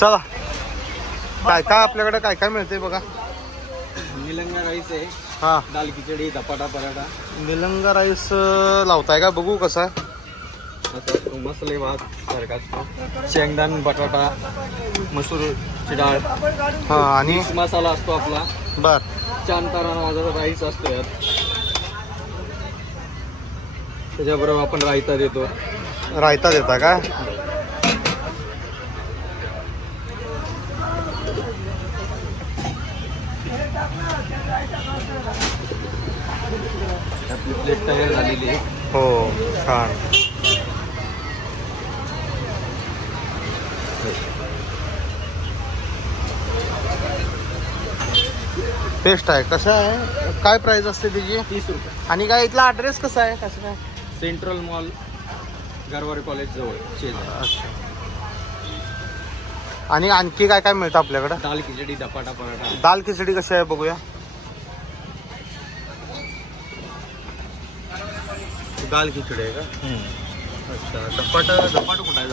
चला काय काय आपल्याकडे काय काय मिळते बघा. निलंगा राईस आहे, हा दाल खिचडी, धपाटा, पराठा. निलंगा राईस लावताय का? बघू कसा मसाले भात सारखा असतो. शेंगदाण, बटाटा, मसूरची डाळ, हा आणि मिक्स मसाला असतो आपला. बर चांतारा नावाचा राईस असतो यात. त्याच्याबरोबर आपण रायता देतो. रायता देता का? आपली प्लेट तयार झालेली आहे. हो छान. टेस्ट आहे. कसं आहे, काय प्राइस असते त्याची? 30 रुपये. आणि काय इथला ॲड्रेस कसा आहे, कसं काय? सेंट्रल मॉल, गरवारे कॉलेज जवळ शेजारी. अच्छा. आणि आणखी काय काय मिळतं आपल्याकडं? दाल खिचडी, धपाटा, पराठा. दाल खिचडी कशी आहे बघूया. दाल खिचडी आहे का? अच्छा. धपाट कुठं आहे?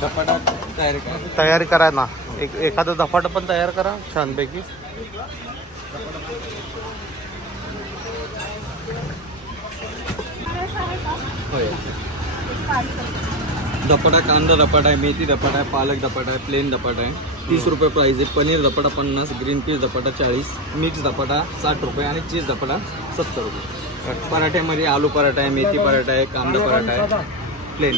धपाटा तयारी करा ना. एखादं धपाट पण तयार करा छानपैकी. धपाटा, कांदा धपाटा आहे, मेथी धपाटा आहे, पालक धपाटा आहे, प्लेन धपाटा आहे. 30 रुपये प्राइस आहे. पनीर धपाटा 50, ग्रीन पीस धपाटा 40, मिक्स धपाटा 60 रुपये आणि चीज धपाटा 70 रुपये. पराठ्यामध्ये आलू पराठा आहे, मेथी पराठा आहे, कांदा पराठा आहे, प्लेन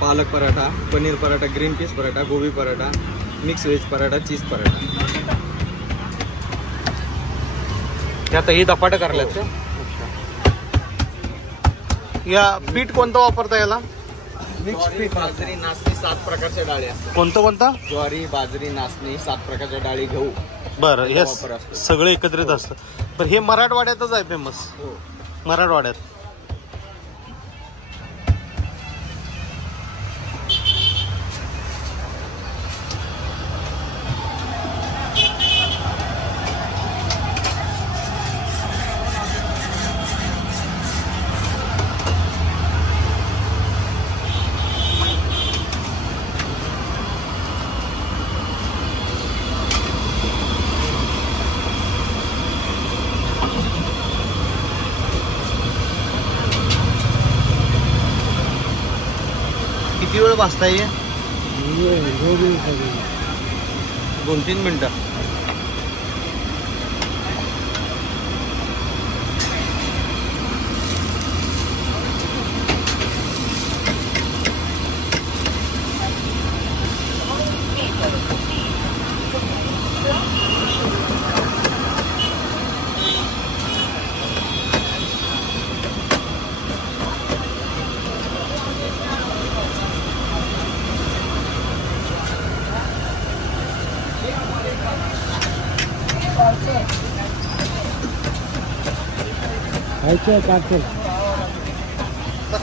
पालक पराठा, पनीर पराठा, ग्रीन पीस पराठा, गोबी पराठा, मिक्स व्हेज पराठा, चीज पराठा. त्यात ही धपाट करल्यात का? या पीठ कोणतं वापरता याला? मिक्स पीठ, बाजरी, नाचणी, 7 प्रकारच्या डाळी असतात. कोणतं? ज्वारी, बाजरी, नाचणी, 7 प्रकारच्या डाळी, गहू. बरं, हे वापर असतो. सगळं एकत्रित असतं. पण हे मराठवाड्यातच आहे फेमस. हो. मराठवाड्यात. किती वेळ भाजताय? 2-3 मिनिटं.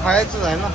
खायचंच आहे ना.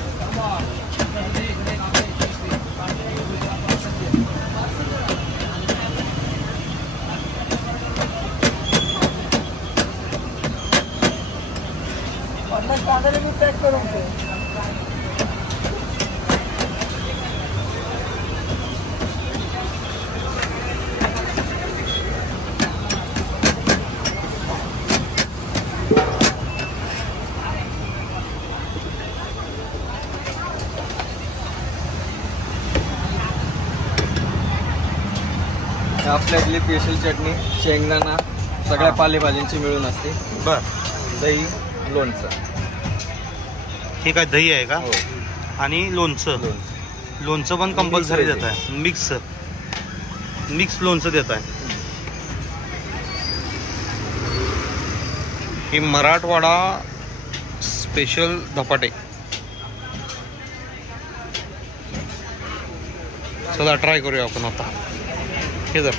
आपल्यातली स्पेशल चटणी, शेंगदाणा, सगळ्या पालेभाज्यांची मिळून असते. बर. दही, लोणचं. हे काय दही आहे का? हो. आणि लोणचं. लोणचं पण कंपल्सरी देत आहे. मिक्स लोणचं देत आहे. ही मराठवाडा स्पेशल धपाटे. चला ट्राय करूया आपण आता. हे जर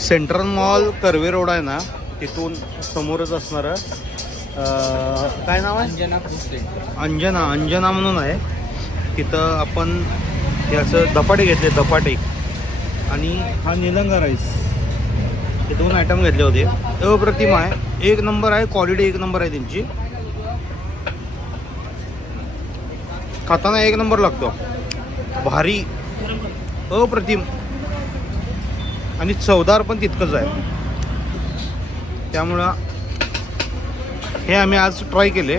सेंट्रल मॉल कर्वे रोड आहे ना, तिथून समोरच असणारं काय नाव आहे? Anjana food street. अंजना म्हणून आहे. तिथं आपण हे असं धपाटे घेतले, धपाटे आणि हा निलंगा राईस, हे 2 आयटम घेतले होते. अप्रतिम आहे, 1 नंबर आहे, क्वालिटी 1 नंबर आहे त्यांची. खाताना 1 नंबर लागतो, भारी, अप्रतिम आणि चवदार पण तितकंच आहे. त्यामुळं हे आम्ही आज ट्राय केले.